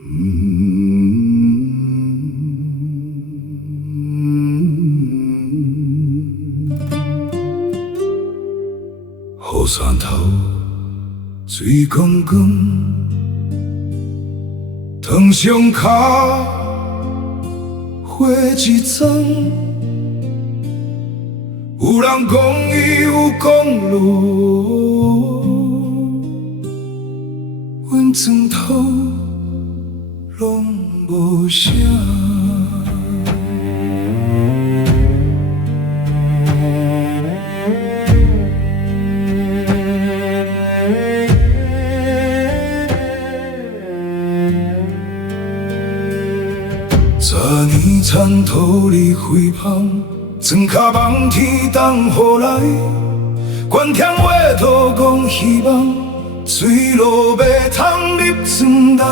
雨伞头，水光光，床上脚，花一丛。有人讲伊有公路，阮床头拢无声。十年田土里飞芳。床脚望天东雨来，悬天话土讲希望，水落要通入床内，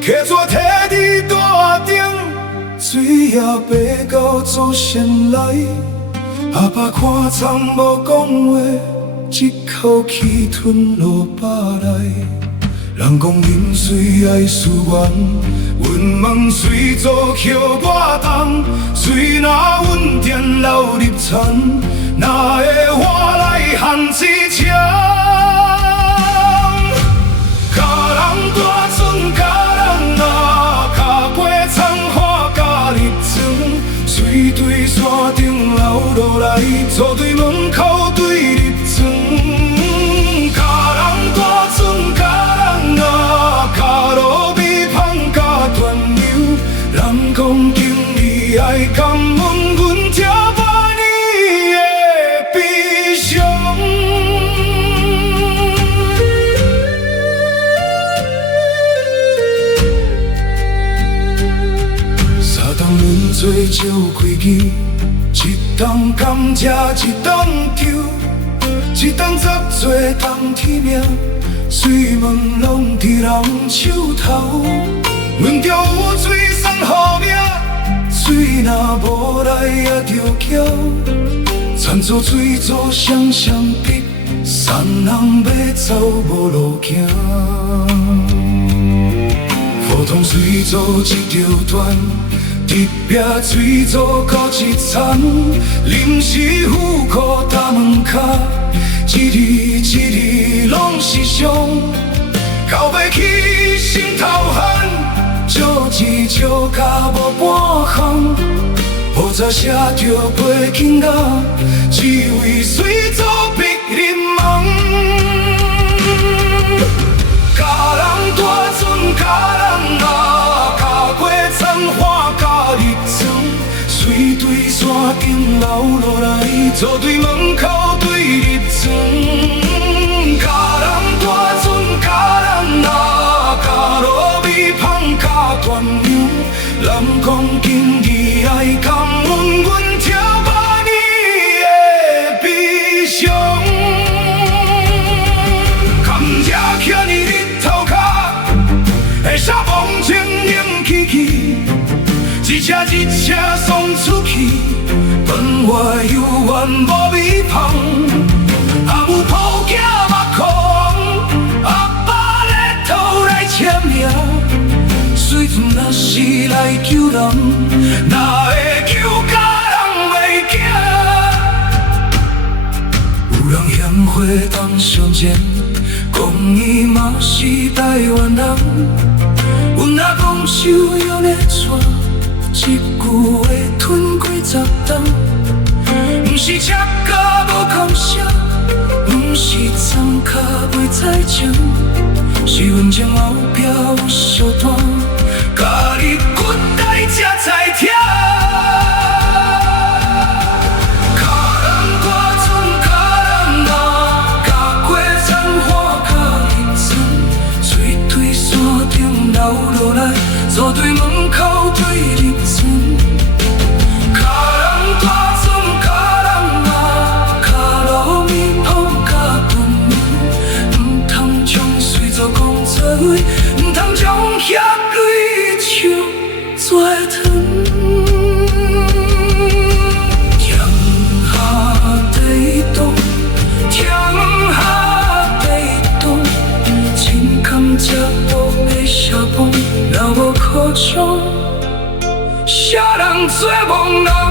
溪蛇摕伫大顶，水也爬到祖先来。阿爸看惨无讲话，一口气吞落腹内。人讲饮水爱思源，阮梦水做桥我东，水若稳定流入田，哪会换来旱水枪？家人大船，家人啊，脚过葱花甲日庄，水对山顶流落来，做对门口对入庄。家人大船，家人啊，脚路比芳甲断流，人讲经理爱感恩阮这8年的悲伤。三冬轮做照开机，一冬甘蔗，一冬丢，一冬十做冬天命。水门拢伫人手头，阮着有水送予命，水若无来也着缴。田做水做双双逼，山人要走无路行。普通水做一条断，直壁水做到一田，临时户口大门口。一日一日拢是伤，到尾起心头寒，借钱借甲无半项，无早写着背紧仔，只为水做逼人梦。家人大船，家人啊，脚过葱花甲日庄，水对山顶流落来，做对门口对入庄。家人大船，家人啊，脚路比芳甲断流，人讲经理爱感恩阮这8年的悲伤。甘蔗徛伫日头下，会沙风清冷气气，一车一车送出去，分外幽怨无味芳。阿母抱囝目眶，阿爸咧头来签名，水船若是来救人，哪会救家人袂惊？有人嫌花当相见，讲伊嘛是台湾人。阮阿公手摇咧拽，一句话吞几10冬。毋是赤甲无空声，阮是藏脚袂知情，是阮前后壁有小段，甲你骨代才知听。家人大船，家人啊，脚过葱花甲日庄，水对山顶流落来，做对门口对入庄。家人大船。唔通将遐对手做糖，天下地动，天下地动，真甘蔗无会下崩。人做梦人。